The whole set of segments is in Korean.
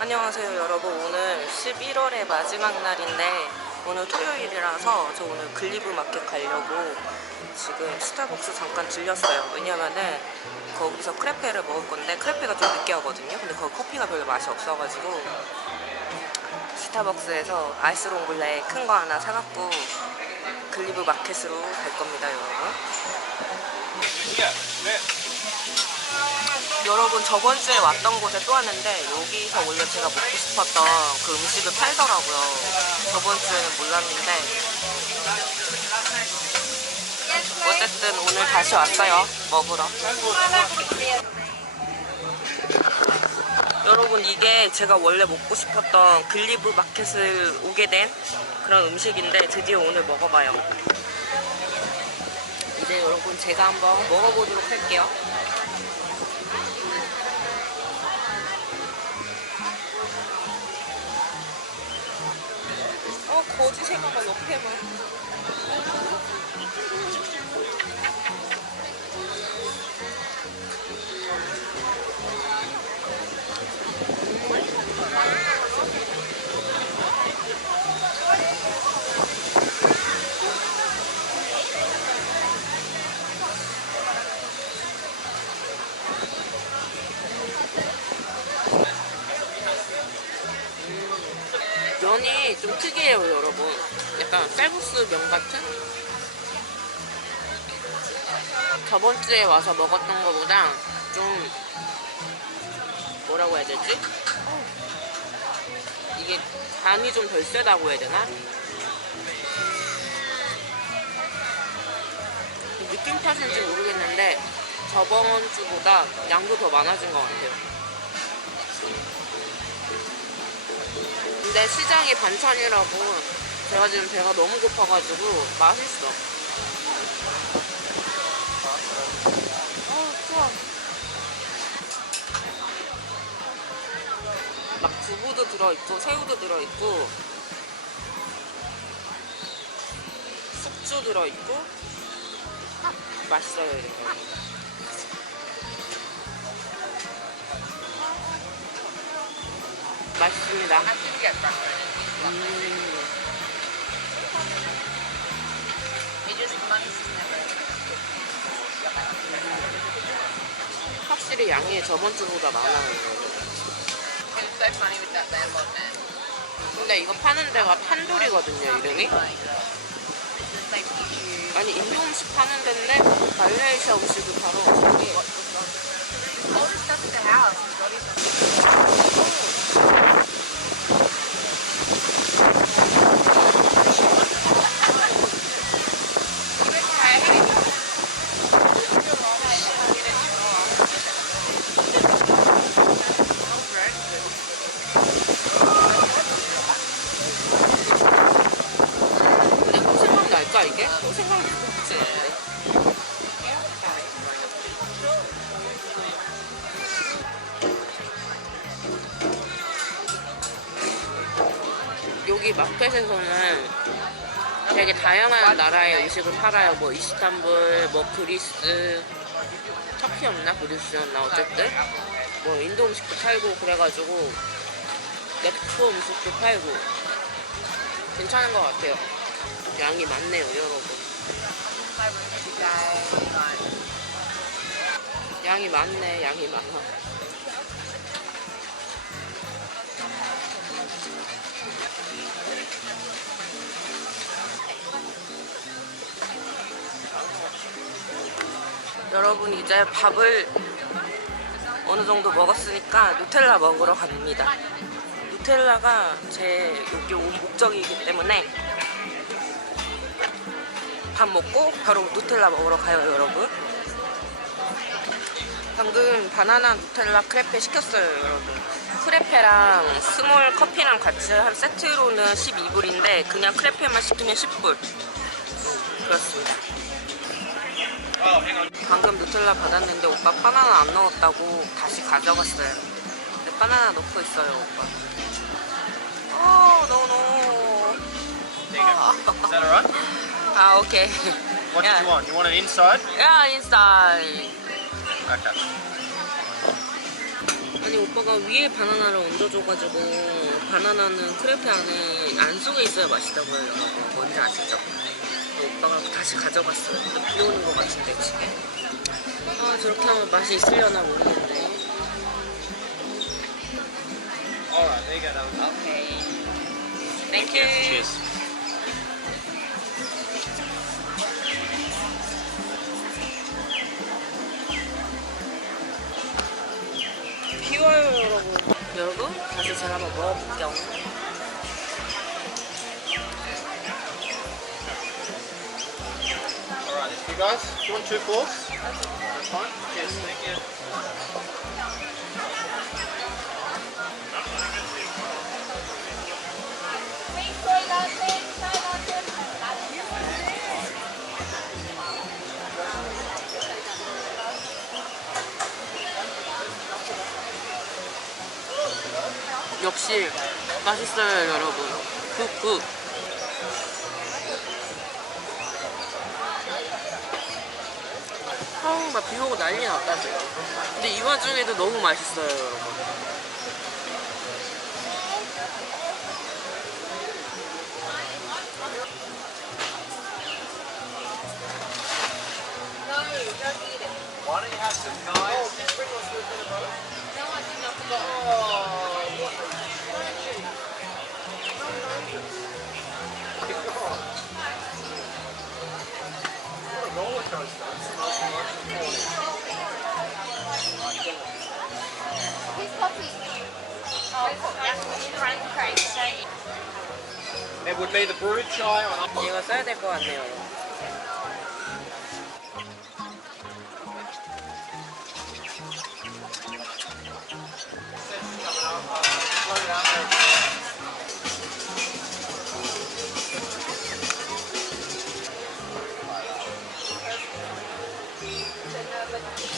안녕하세요 여러분. 오늘 11월의 마지막 날인데 오늘 토요일이라서 저 오늘 글리브 마켓 가려고 지금 스타벅스 잠깐 들렸어요. 왜냐면은 거기서 크레페를 먹을 건데 크레페가 좀 늦게 하거든요. 근데 거기 커피가 별로 맛이 없어가지고 스타벅스에서 아이스 롱블레 큰 거 하나 사갖고 글리브 마켓으로 갈 겁니다 여러분 여러분 저번 주에 왔던 곳에 또 왔는데 여기서 원래 제가 먹고 싶었던 그 음식을 팔더라고요. 저번 주에는 몰랐는데 어쨌든 오늘 다시 왔어요. 먹으러. 여러분 이게 제가 원래 먹고 싶었던 글리브 마켓을 오게 된 그런 음식인데 드디어 오늘 먹어봐요. 이제 여러분 제가 한번 먹어보도록 할게요. 거지 새가막 옆에만 좀 특이해요 여러분 약간 쌀국수 면 같은? 저번 주에 와서 먹었던 것보다 좀 뭐라고 해야 되지? 이게 간이 좀 덜 세다고 해야 되나? 느낌 탓인지 모르겠는데 저번 주보다 양도 더 많아진 것 같아요 근데 시장이 반찬이라고 제가 지금 배가 너무 고파가지고 맛있어. 어, 좋아. 막 두부도 들어있고 새우도 들어있고 숙주 들어있고 맛있어요 이거. 맛있습니다. 음. 확실히 양이 저번 주보다 많아요. 근데 이거 파는 데가 탄돌이거든요, 이름이. 아니, 인도 음식 파는 데인데 말레이시아 음식을 바로 생각날까 이게? 것 같진 않네. 여기 마켓에서는 되게 다양한 나라의 음식을 팔아요. 뭐 이스탄불, 뭐 그리스, 터키였나 그리스였나 어쨌든 뭐 인도 음식도 팔고 그래가지고 멕시코 음식도 팔고 괜찮은 것 같아요. 양이 많네요, 여러분. 양이 많네, 양이 많아. 여러분 이제 밥을 어느 정도 먹었으니까 누텔라 먹으러 갑니다. 누텔라가 제 여기 온 목적이기 때문에 밥 먹고 바로 누텔라 먹으러 가요, 여러분. 방금 바나나 누텔라 크레페 시켰어요, 여러분. 크레페랑 스몰 커피랑 같이 한 세트로는 12불인데 그냥 크레페만 시키면 10불. 그렇습니다. 방금 누텔라 받았는데 오빠 바나나 안 넣었다고 다시 가져갔어요. 근데 바나나 넣고 있어요, 오빠. 아, alright? 아, 오케이. What Yeah. did you want? You want it inside? 야, 인스타. Okay. 아니 오빠가 위에 바나나를 얹어줘가지고 바나나는 크레페 안에 안 속에 있어야 맛있다고요 여러분 뭔지 아시죠? 오빠가 다시 가져갔어요 또비 오는 것 같은데 집에 아 저렇게 하면 맛이 있으려나 모르겠네 Alright, there you go, Alan. 오케이 땡큐 Cheers. 여러분 다시 제가 한번 먹어볼게요 Alright, you guys, you want two forks? That's fine. Yes, thank you. 역시 맛있어요 여러분. 굿굿 아우 막 비오고 난리 났다 지금. 근데 이 와중에도 너무 맛있어요 여러분 It would be the brewed chai on 얘가 써야 될 것 같네요.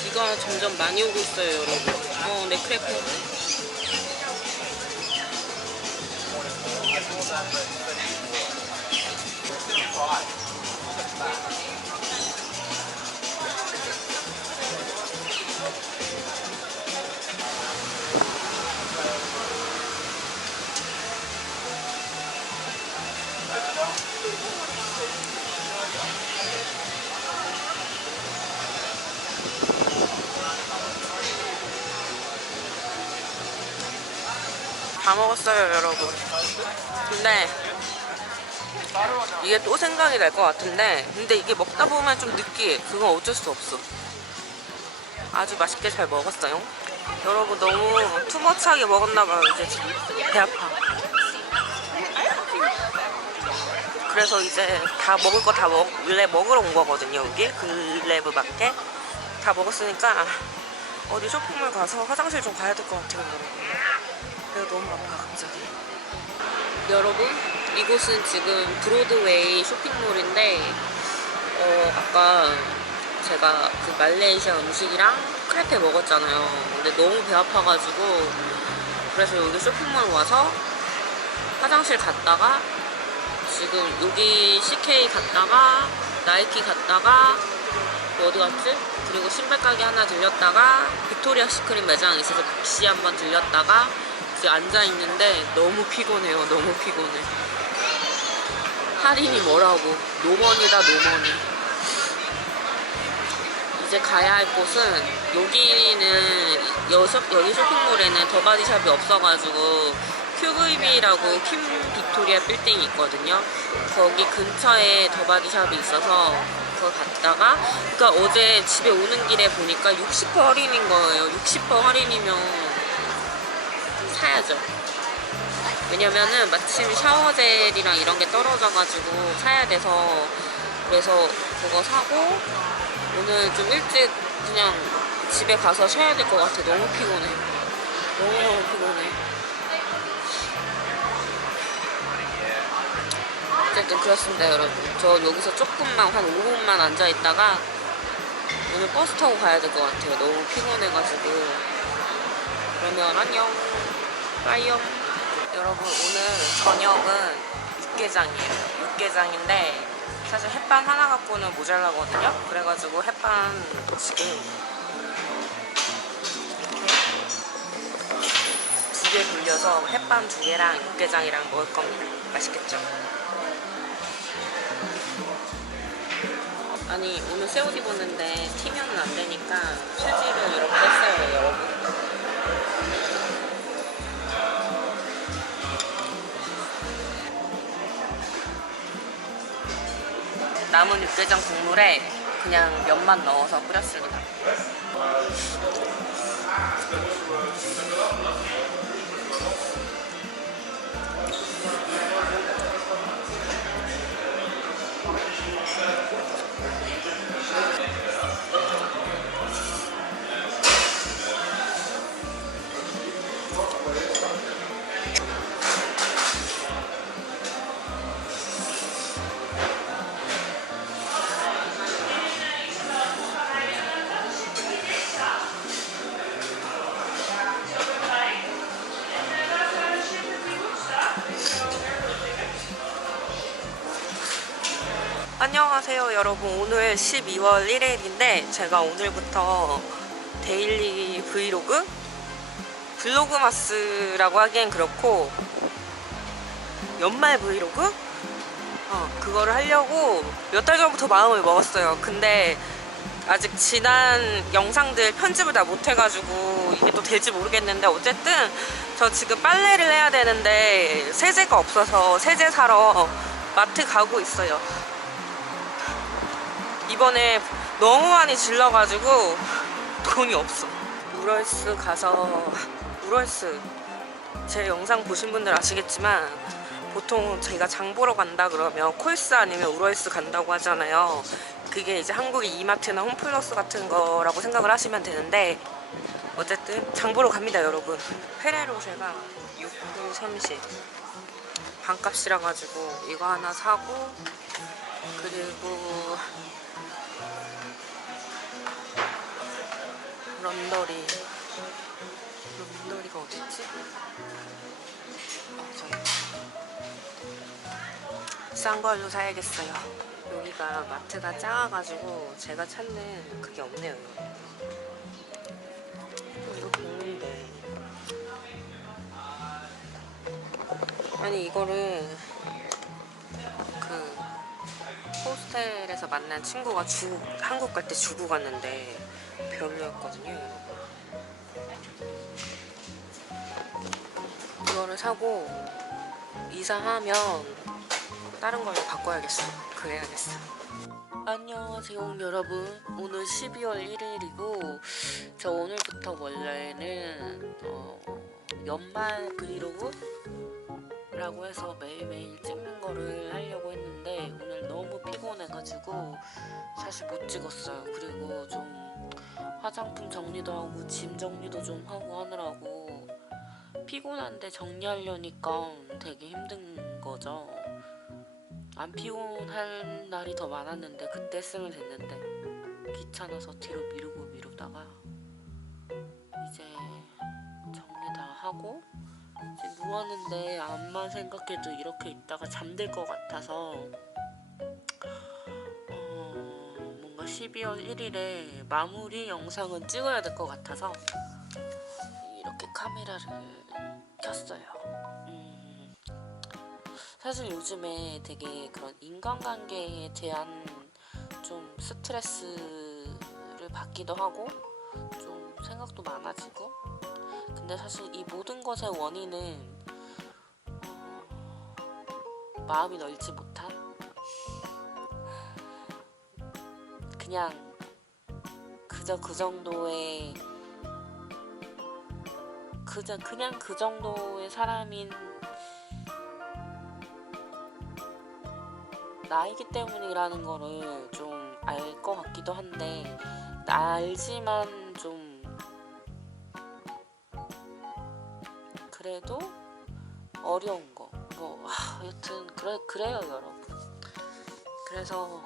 비가 점점 많이 오고 있어요 여러분. 어, 네 크래커 다 먹었어요 여러분. 근데 이게 또 생각이 날 것 같은데 근데 이게 먹다 보면 좀 느끼해 그건 어쩔 수 없어. 아주 맛있게 잘 먹었어요. 여러분 너무 투머치하게 먹었나봐요 이제 지금. 배 아파. 그래서 이제 다 먹을 거다 원래 먹으러 온 거거든요 여기. 글래브 마켓 다 먹었으니까 어디 쇼핑몰 가서 화장실 좀 가야 될 것 같아요 여러분. 배가 너무 아파 갑자기. 여러분 이곳은 지금 브로드웨이 쇼핑몰인데 어 아까 제가 그 말레이시아 음식이랑 크레페 먹었잖아요 근데 너무 배 아파가지고 그래서 여기 쇼핑몰 와서 화장실 갔다가 지금 여기 CK 갔다가 나이키 갔다가 또 어디 갔지? 그리고 신발 가게 하나 들렸다가 빅토리아 시크릿 매장 있어서 빅시 한번 들렸다가 지금 앉아 있는데 너무 피곤해요. 너무 피곤해. 할인이 뭐라고? 노먼이다 노먼이. 이제 가야 할 곳은 여기는 여섯 여기 쇼핑몰에는 더바디샵이 없어가지고 큐브이비라고 킴 빅토리아 빌딩이 있거든요. 거기 근처에 더바디샵이 있어서 그거 갔다가 그러니까 어제 집에 오는 길에 보니까 60% 할인인 거예요. 60% 할인이면 사야죠. 왜냐면은 마침 샤워젤이랑 이런 게 떨어져가지고 사야 돼서 그래서 그거 사고 오늘 좀 일찍 그냥 집에 가서 쉬어야 될 것 같아. 너무 피곤해. 너무 너무 피곤해. 어쨌든 그렇습니다, 여러분. 저 여기서 조금만, 한 5분만 앉아 있다가 오늘 버스 타고 가야 될 것 같아요. 너무 피곤해가지고. 그러면 안녕. 빠이엄. 여러분, 오늘 저녁은 육개장이에요. 육개장인데 사실 햇반 하나 갖고는 모자라거든요. 그래가지고 햇반 지금 두 개 돌려서 햇반 두 개랑 육개장이랑 먹을 겁니다. 맛있겠죠? 아니 오늘 새 옷 입었는데 튀면은 안 되니까 휴지를 이렇게 했어요 여러분. 남은 육개장 국물에 그냥 면만 넣어서 끓였습니다. 안녕하세요 여러분. 오늘 12월 1일인데 제가 오늘부터 데일리 브이로그 블로그마스라고 하기엔 그렇고 연말 브이로그? 어, 그거를 하려고 몇 달 전부터 마음을 먹었어요. 근데 아직 지난 영상들 편집을 다 못해가지고 이게 또 될지 모르겠는데 어쨌든 저 지금 빨래를 해야 되는데 세제가 없어서 세제 사러 마트 가고 있어요 이번에 너무 많이 질러가지고 돈이 없어. 우럴스 가서 우럴스 제 영상 보신 분들 아시겠지만 보통 저희가 장 보러 간다 그러면 콜스 아니면 우럴스 간다고 하잖아요. 그게 이제 한국의 이마트나 홈플러스 같은 거라고 생각을 하시면 되는데 어쨌든 장 보러 갑니다 여러분. 페레로쉐가 6불 30 반값이라 가지고 이거 하나 사고 그리고 런더리 런더리가 어딨지? 어, 싼 걸로 사야겠어요. 여기가 마트가 작아가지고 제가 찾는 그게 없네요 이거 먹는데. 아니 이거를 그 호스텔에서 만난 친구가 주, 한국 갈 때 주고 갔는데 별로였거든요. 이거를 사고 이사하면 다른 걸로 바꿔야겠어. 그래야겠어. 안녕하세요 여러분. 오늘 12월 1일이고 저 오늘부터 원래는 어, 연말 브이로그 라고 해서 매일매일 찍는 거를 하려고 했는데 오늘 너무 피곤해가지고 사실 못 찍었어요. 그리고 좀 화장품 정리도 하고 짐 정리도 좀 하고 하느라고 피곤한데 정리하려니까 되게 힘든 거죠. 안 피곤할 날이 더 많았는데 그때 했으면 됐는데 귀찮아서 뒤로 미루고 미루다가 이제 정리 다 하고 이제 누웠는데 암만 생각해도 이렇게 있다가 잠들 것 같아서 12월 1일에 마무리 영상은 찍어야 될 것 같아서 이렇게 카메라를 켰어요. 음, 사실 요즘에 되게 그런 인간관계에 대한 좀 스트레스를 받기도 하고 좀 생각도 많아지고 근데 사실 이 모든 것의 원인은 어, 마음이 넓지 못한 그냥 그저 그 정도의 그저 그냥 그 정도의 사람인 나이기 때문이라는 거를 좀 알 것 같기도 한데 알지만 좀 그래도 어려운 거. 뭐 아, 여튼 그래 그래요 여러분. 그래서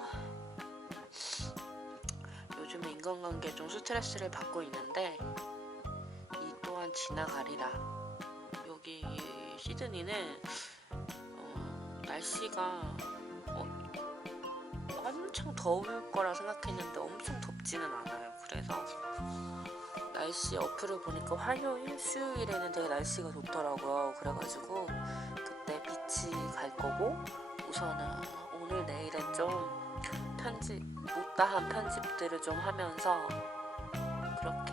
인간관계에 좀 스트레스를 받고 있는데 이 또한 지나가리라. 여기 시드니는 어, 날씨가 어, 엄청 더울 거라 생각했는데 엄청 덥지는 않아요. 그래서 날씨 어플을 보니까 화요일, 수요일에는 되게 날씨가 좋더라고요. 그래가지고 그때 비치 갈 거고 우선은 오늘 내일은 좀 편집 못다한 편집들을 좀 하면서 그렇게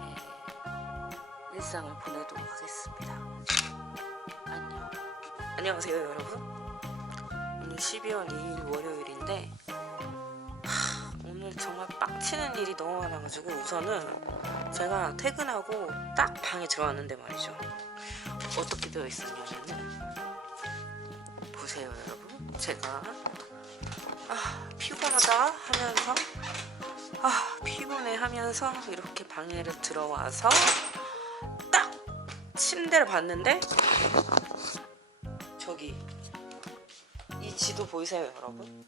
일상을 보내도록 하겠습니다. 안녕. 안녕하세요, 여러분. 오늘 12월 2일 월요일인데 하, 오늘 정말 빡치는 일이 너무 많아가지고 우선은 제가 퇴근하고 딱 방에 들어왔는데 말이죠. 어떻게 되어 있었냐면은 보세요, 여러분. 제가 아 피곤하다 하면서 아 피곤해 하면서 이렇게 방에를 들어와서 딱 침대를 봤는데 저기 이 지도 보이세요 여러분?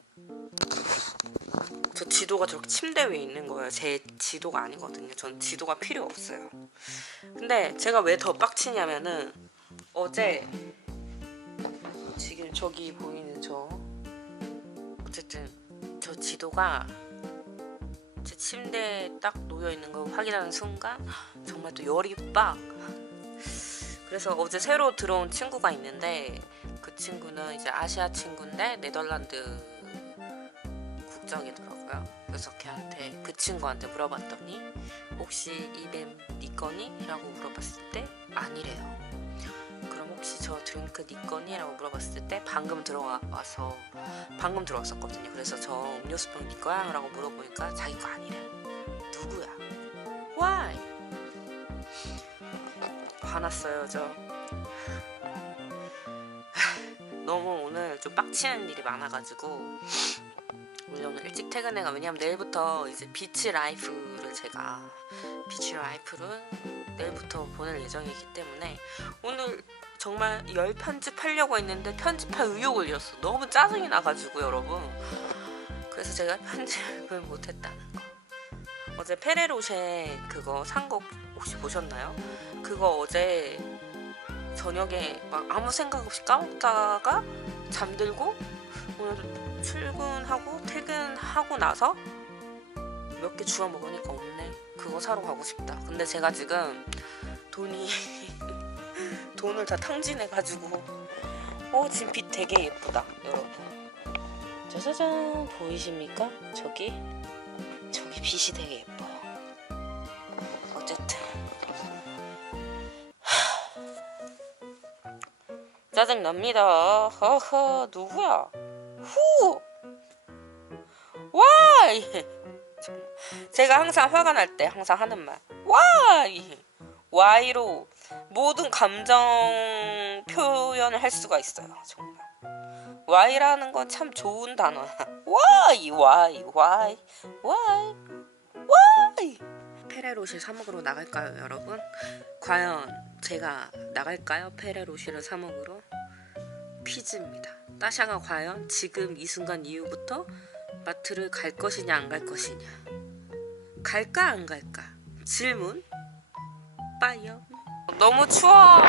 저 지도가 저렇게 침대 위에 있는 거예요. 제 지도가 아니거든요. 전 지도가 필요 없어요. 근데 제가 왜 더 빡치냐면은 어제 지금 저기 보이는 저 어쨌든 저 지도가 제 침대에 딱 놓여 있는 걸 확인하는 순간 정말 또 열이 빡. 그래서 어제 새로 들어온 친구가 있는데 그 친구는 이제 아시아 친구인데 네덜란드 국적이더라고요. 그래서 걔한테 그 친구한테 물어봤더니 혹시 이뱀 네 거니? 라고 물어봤을 때 아니래요. 혹시 저 드링크 네 거니? 라고 물어봤을 때 방금 들어와서 방금 들어왔었거든요. 그래서 저 음료수병 네 거야? 라고 물어보니까 자기 거 아니래. 누구야? Why? 화났어요 저. 너무 오늘 좀 빡치는 일이 많아가지고 원래 오늘 일찍 퇴근해가 왜냐면 내일부터 이제 비치 라이프를 제가 비치 라이프를 내일부터 보낼 예정이기 때문에 오늘 정말 열 편집하려고 했는데 편집할 의욕을 잃었어. 너무 짜증이 나가지고 여러분. 그래서 제가 편집을 못했다는 거. 어제 페레로쉐 그거 산 거 혹시 보셨나요? 그거 어제 저녁에 막 아무 생각 없이 까먹다가 잠들고 오늘 출근하고 퇴근하고 나서 몇 개 주워 먹으니까 없네. 그거 사러 가고 싶다. 근데 제가 지금 돈이 돈을 다 탕진해가지고. 어 지금 빛 되게 예쁘다 여러분. 짜자잔. 보이십니까? 저기. 저기 빛이 되게 예뻐요 어쨌든. 짜증 납니다. 허허 누구야? 후! 와이! 제가 항상 화가 날 때 항상 하는 말. 와이! 와이로 모든 감정 표현을 할 수가 있어요 정말. 와이라는 건 참 좋은 단어야. 와이 와이 와이 와이 와이 페레로시 사 먹으러 나갈까요 여러분? 과연 제가 나갈까요? 페레로시를 사 먹으러? 퀴즈입니다. 따샤가 과연 지금 이 순간 이후부터 마트를 갈 것이냐 안 갈 것이냐? 갈까 안 갈까? 질문 빠이요 너무 추워.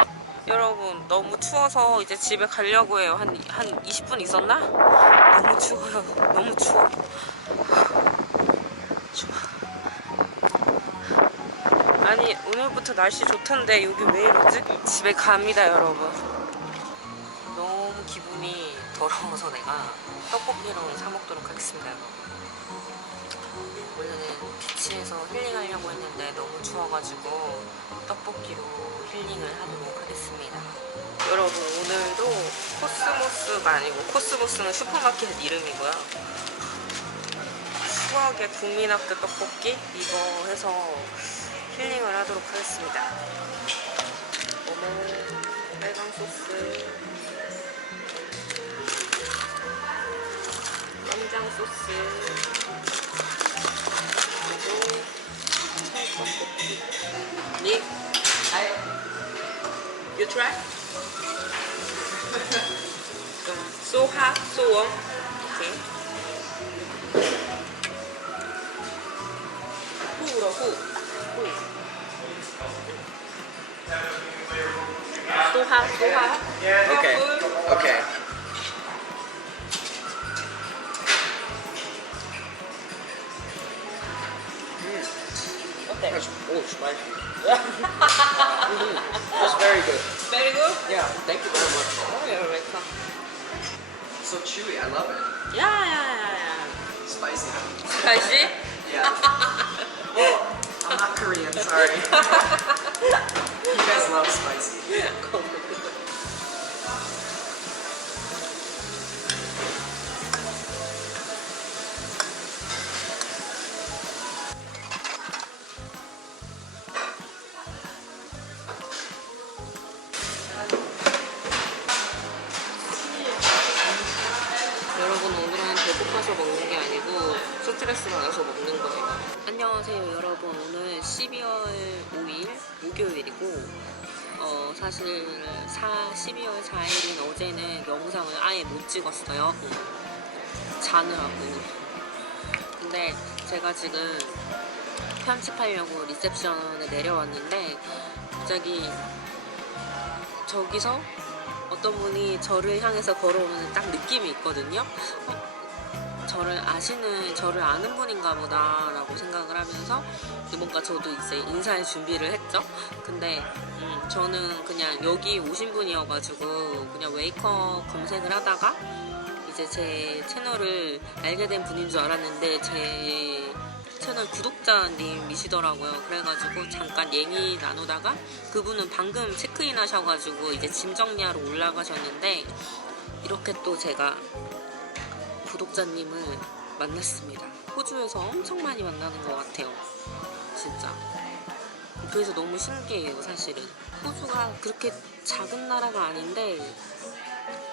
여러분 너무 추워서 이제 집에 가려고 해요. 한, 한 20분 있었나? 너무 추워요. 너무 추워. 추워. 아니 오늘부터 날씨 좋던데 여기 왜 이러지? 집에 갑니다 여러분. 너무 기분이 더러워서 내가 떡볶이를 사 먹도록 하겠습니다 여러분 원래는 비치에서 힐링하려고 했는데 너무 추워가지고 떡볶이로 힐링을 하도록 하겠습니다. 여러분 오늘도 코스모스가 아니고 코스모스는 슈퍼마켓 이름이고요. 추억의 국민학교 떡볶이 이거 해서 힐링을 하도록 하겠습니다. Love it. 야야야야. Spicy. 갈지? Yeah. well, I'm not Korean. Sorry. you guys love spicy. 안녕하세요 여러분 오늘 12월 5일 목요일이고 어 사실 4, 12월 4일인 어제는 영상을 아예 못 찍었어요. 음, 자느라고. 근데 제가 지금 편집하려고 리셉션에 내려왔는데 갑자기 저기서 어떤 분이 저를 향해서 걸어오는 딱 느낌이 있거든요. 어, 저를 아시는, 저를 아는 분인가 보다라고 생각을 하면서 뭔가 저도 이제 인사할 준비를 했죠. 근데 음, 저는 그냥 여기 오신 분이어가지고 그냥 웨이커 검색을 하다가 이제 제 채널을 알게 된 분인 줄 알았는데 제 채널 구독자님이시더라고요. 그래가지고 잠깐 얘기 나누다가 그분은 방금 체크인 하셔가지고 이제 짐 정리하러 올라가셨는데 이렇게 또 제가 구독자님을 만났습니다. 호주에서 엄청 많이 만나는 것 같아요. 진짜. 그래서 너무 신기해요, 사실은. 호주가 그렇게 작은 나라가 아닌데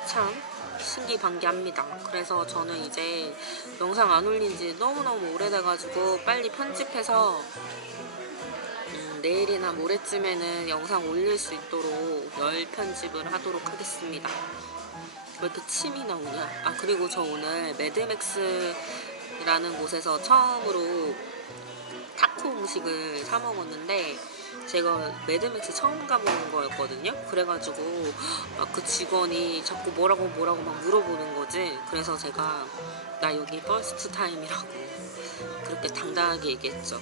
참 신기반기합니다. 그래서 저는 이제 영상 안 올린 지 너무너무 오래돼가지고 빨리 편집해서 음, 내일이나 모레쯤에는 영상 올릴 수 있도록 열 편집을 하도록 하겠습니다. 왜 이렇게 침이 나오냐? 아 그리고 저 오늘 매드맥스라는 곳에서 처음으로 타코 음식을 사 먹었는데 제가 매드맥스 처음 가보는 거였거든요. 그래가지고 막 그 직원이 자꾸 뭐라고 뭐라고 막 물어보는 거지. 그래서 제가 나 여기 퍼스트 타임이라고 그렇게 당당하게 얘기했죠.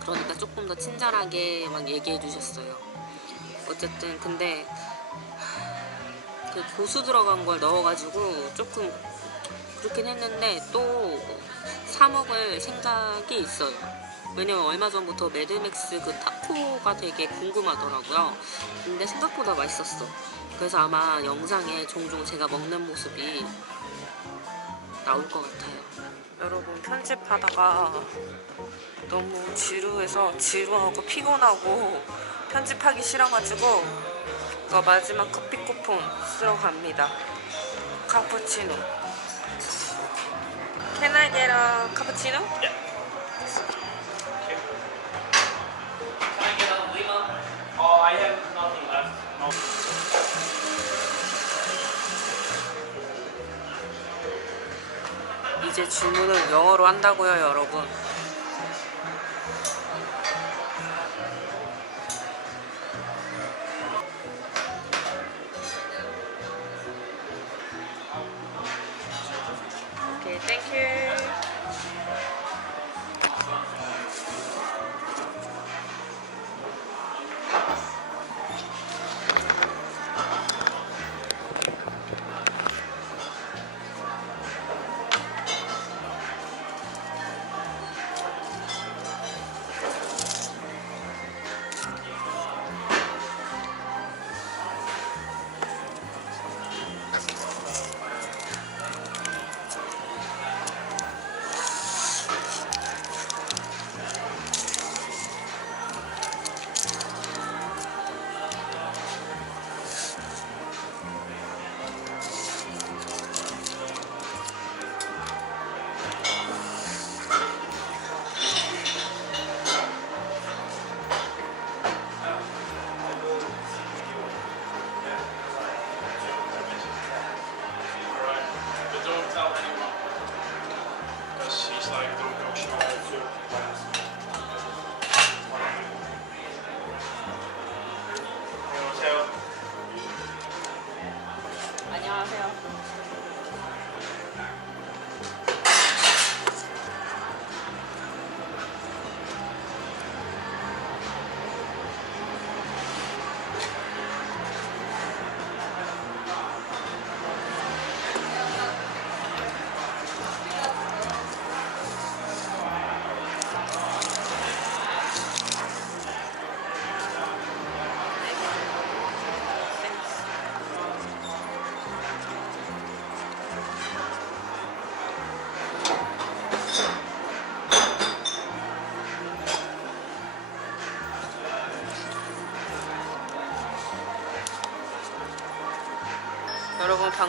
그러니까 조금 더 친절하게 막 얘기해 주셨어요. 어쨌든 근데 그 고수 들어간 걸 넣어가지고 조금 그렇긴 했는데 또 사 먹을 생각이 있어요. 왜냐면 얼마 전부터 매드맥스 그 타코가 되게 궁금하더라고요. 근데 생각보다 맛있었어. 그래서 아마 영상에 종종 제가 먹는 모습이 나올 것 같아요. 여러분 편집하다가 너무 지루해서 지루하고 피곤하고 편집하기 싫어가지고 이거 마지막 커피 쿠폰 쓰러 갑니다. 카푸치노. Can I get a cappuccino? Can I get a lima? Oh, I have nothing left. No. 이제 주문을 영어로 한다고요, 여러분.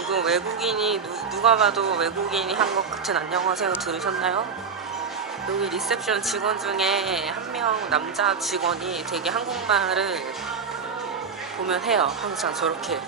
방금 외국인이 누, 누가 봐도 외국인이 한 것 같은 안녕하세요 들으셨나요? 여기 리셉션 직원 중에 한 명 남자 직원이 되게 한국말을 보면 해요. 항상 저렇게.